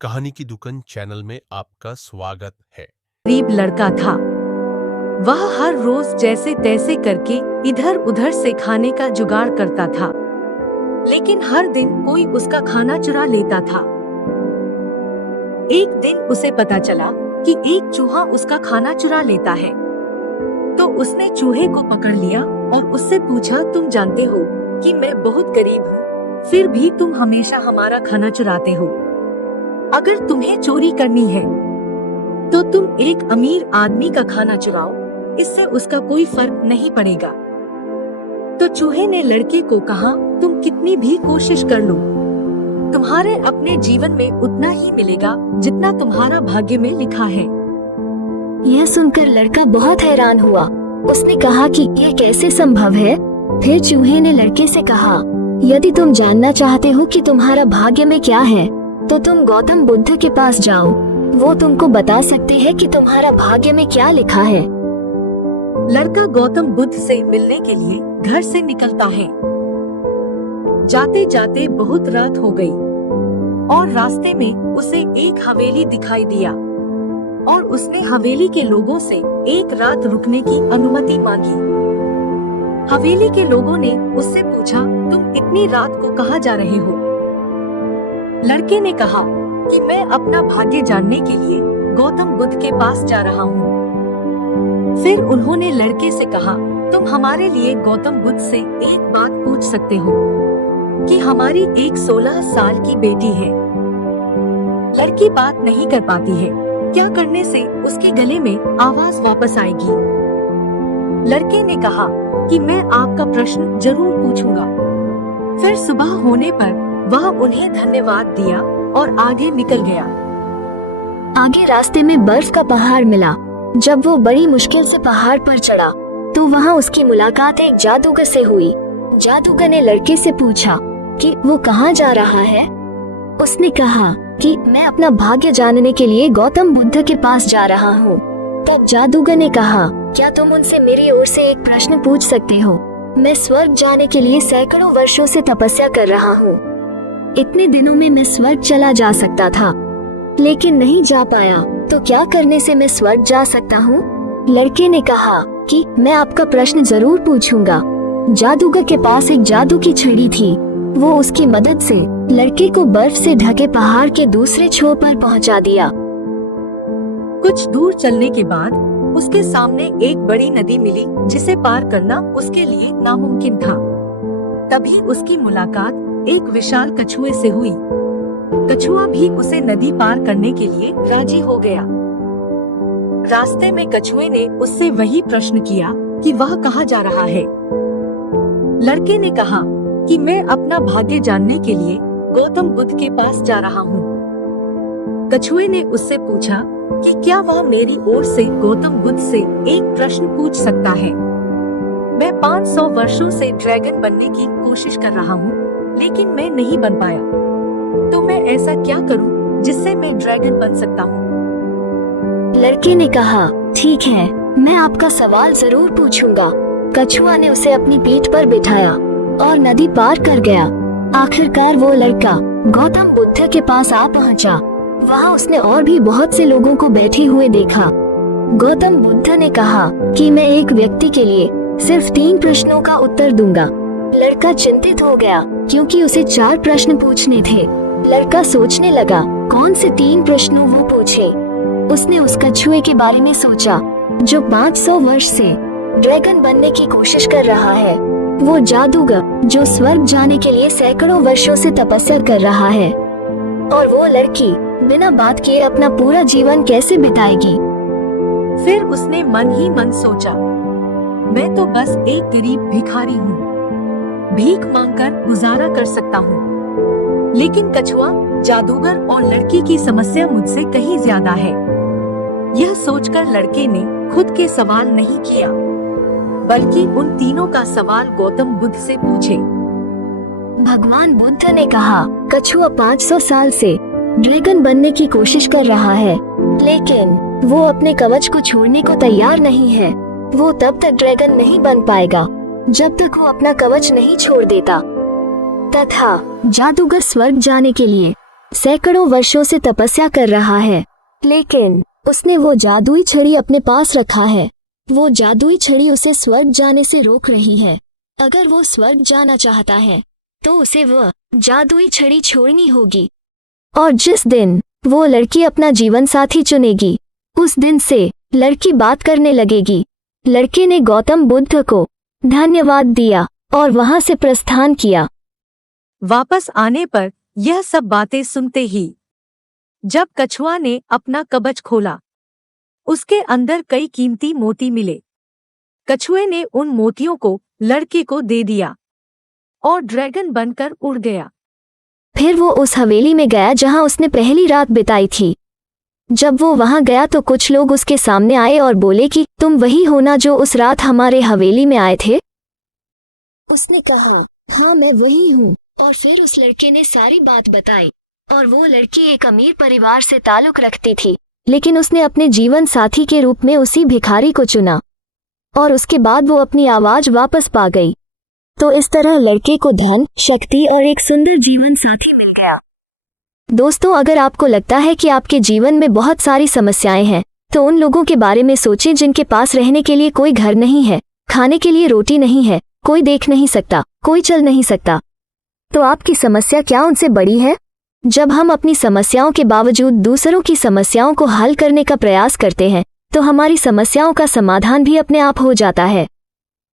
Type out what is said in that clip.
कहानी की दुकान चैनल में आपका स्वागत है। गरीब लड़का था। वह हर रोज जैसे तैसे करके इधर उधर से खाने का जुगाड़ करता था, लेकिन हर दिन कोई उसका खाना चुरा लेता था। एक दिन उसे पता चला कि एक चूहा उसका खाना चुरा लेता है, तो उसने चूहे को पकड़ लिया और उससे पूछा, तुम जानते हो कि मैं बहुत गरीब हूँ, फिर भी तुम हमेशा हमारा खाना चुराते हो। अगर तुम्हें चोरी करनी है तो तुम एक अमीर आदमी का खाना चुराओ, इससे उसका कोई फर्क नहीं पड़ेगा। तो चूहे ने लड़के को कहा, तुम कितनी भी कोशिश कर लो, तुम्हारे अपने जीवन में उतना ही मिलेगा जितना तुम्हारा भाग्य में लिखा है। यह सुनकर लड़का बहुत हैरान हुआ। उसने कहा कि यह कैसे संभव है। फिर चूहे ने लड़के से कहा, यदि तुम जानना चाहते हो कि तुम्हारा भाग्य में क्या है, तो तुम गौतम बुद्ध के पास जाओ। वो तुमको बता सकते हैं कि तुम्हारा भाग्य में क्या लिखा है। लड़का गौतम बुद्ध से मिलने के लिए घर से निकलता है। जाते जाते बहुत रात हो गई और रास्ते में उसे एक हवेली दिखाई दिया और उसने हवेली के लोगों से एक रात रुकने की अनुमति मांगी। हवेली के लोगों ने उससे पूछा, तुम इतनी रात को कहाँ जा रहे हो? लड़के ने कहा कि मैं अपना भाग्य जानने के लिए गौतम बुद्ध के पास जा रहा हूँ। फिर उन्होंने लड़के से कहा, तुम हमारे लिए गौतम बुद्ध से एक बात पूछ सकते हो कि हमारी एक 16 साल की बेटी है। लड़की बात नहीं कर पाती है, क्या करने से उसके गले में आवाज वापस आएगी। लड़के ने कहा कि मैं आपका प्रश्न जरूर पूछूंगा। फिर सुबह होने पर वह उन्हें धन्यवाद दिया और आगे निकल गया। आगे रास्ते में बर्फ का पहाड़ मिला। जब वो बड़ी मुश्किल से पहाड़ पर चढ़ा तो वहाँ उसकी मुलाकात एक जादूगर से हुई। जादूगर ने लड़के से पूछा कि वो कहाँ जा रहा है। उसने कहा कि मैं अपना भाग्य जानने के लिए गौतम बुद्ध के पास जा रहा हूँ। तब जादूगर ने कहा, क्या तुम उनसे मेरी ओर से एक प्रश्न पूछ सकते हो? मैं स्वर्ग जाने के लिए सैकड़ों वर्षों से तपस्या कर रहा हूँ। इतने दिनों में मैं स्वर्ग चला जा सकता था, लेकिन नहीं जा पाया, तो क्या करने से मैं स्वर्ग जा सकता हूँ? लड़के ने कहा कि मैं आपका प्रश्न जरूर पूछूंगा। जादूगर के पास एक जादू की छड़ी थी। वो उसकी मदद से लड़के को बर्फ से ढके पहाड़ के दूसरे छोर पर पहुँचा दिया। कुछ दूर चलने के बाद उसके सामने एक बड़ी नदी मिली, जिसे पार करना उसके लिए नामुमकिन था। तभी उसकी मुलाकात एक विशाल कछुए से हुई। कछुआ भी उसे नदी पार करने के लिए राजी हो गया। रास्ते में कछुए ने उससे वही प्रश्न किया कि वह कहाँ जा रहा है। लड़के ने कहा कि मैं अपना भाग्य जानने के लिए गौतम बुद्ध के पास जा रहा हूँ। कछुए ने उससे पूछा कि क्या वह मेरी ओर से गौतम बुद्ध से एक प्रश्न पूछ सकता है। मैं 500 वर्षों से ड्रैगन बनने की कोशिश कर रहा हूँ, लेकिन मैं नहीं बन पाया, तो मैं ऐसा क्या करूं जिससे मैं ड्रैगन बन सकता हूं? लड़के ने कहा, ठीक है, मैं आपका सवाल जरूर पूछूंगा। कछुआ ने उसे अपनी पीठ पर बिठाया और नदी पार कर गया। आखिरकार वो लड़का गौतम बुद्ध के पास आ पहुंचा। वहाँ उसने और भी बहुत से लोगों को बैठे हुए देखा। गौतम बुद्ध ने कहा कि मैं एक व्यक्ति के लिए सिर्फ 3 प्रश्नों का उत्तर दूंगा। लड़का चिंतित हो गया क्योंकि उसे 4 प्रश्न पूछने थे। लड़का सोचने लगा कौन से 3 प्रश्नों वो पूछे। उसने उस कछुए के बारे में सोचा जो 500 वर्ष से ड्रैगन बनने की कोशिश कर रहा है, वो जादूगर जो स्वर्ग जाने के लिए सैकड़ों वर्षों से तपस्या कर रहा है, और वो लड़की बिना बात किए अपना पूरा जीवन कैसे बिताएगी। फिर उसने मन ही मन सोचा, मैं तो बस एक गरीब भिखारी हूँ, भीख मांगकर गुजारा कर सकता हूँ, लेकिन कछुआ, जादूगर और लड़की की समस्या मुझसे कहीं ज्यादा है। यह सोचकर लड़के ने खुद के सवाल नहीं किया, बल्कि उन तीनों का सवाल गौतम बुद्ध से पूछे। भगवान बुद्ध ने कहा, कछुआ 500 साल से ड्रैगन बनने की कोशिश कर रहा है, लेकिन वो अपने कवच को छोड़ने को तैयार नहीं है। वो तब तक ड्रैगन नहीं बन पाएगा जब तक वो अपना कवच नहीं छोड़ देता। तथा जादूगर स्वर्ग जाने के लिए सैकड़ों वर्षों से तपस्या कर रहा है, लेकिन उसने वो जादुई छड़ी अपने पास रखा है। वो जादुई छड़ी उसे स्वर्ग जाने से रोक रही है। अगर वो स्वर्ग जाना चाहता है तो उसे वह जादुई छड़ी छोड़नी होगी। और जिस दिन वो लड़की अपना जीवन साथी चुनेगी, उस दिन से लड़की बात करने लगेगी। लड़के ने गौतम बुद्ध को धन्यवाद दिया और वहां से प्रस्थान किया। वापस आने पर यह सब बातें सुनते ही जब कछुआ ने अपना कवच खोला, उसके अंदर कई कीमती मोती मिले। कछुए ने उन मोतियों को लड़के को दे दिया और ड्रैगन बनकर उड़ गया। फिर वो उस हवेली में गया जहां उसने पहली रात बिताई थी। जब वो वहां गया तो कुछ लोग उसके सामने आए और बोले कि तुम वही हो ना जो उस रात हमारे हवेली में आए थे? उसने कहा, हाँ मैं वही हूँ। और फिर उस लड़के ने सारी बात बताई। और वो लड़की एक अमीर परिवार से ताल्लुक रखती थी, लेकिन उसने अपने जीवन साथी के रूप में उसी भिखारी को चुना और उसके बाद वो अपनी आवाज वापस पा गई। तो इस तरह लड़के को धन, शक्ति और एक सुंदर जीवन साथी मिल गया। दोस्तों, अगर आपको लगता है कि आपके जीवन में बहुत सारी समस्याएं हैं, तो उन लोगों के बारे में सोचें जिनके पास रहने के लिए कोई घर नहीं है, खाने के लिए रोटी नहीं है, कोई देख नहीं सकता, कोई चल नहीं सकता। तो आपकी समस्या क्या उनसे बड़ी है? जब हम अपनी समस्याओं के बावजूद दूसरों की समस्याओं को हल करने का प्रयास करते हैं, तो हमारी समस्याओं का समाधान भी अपने आप हो जाता है।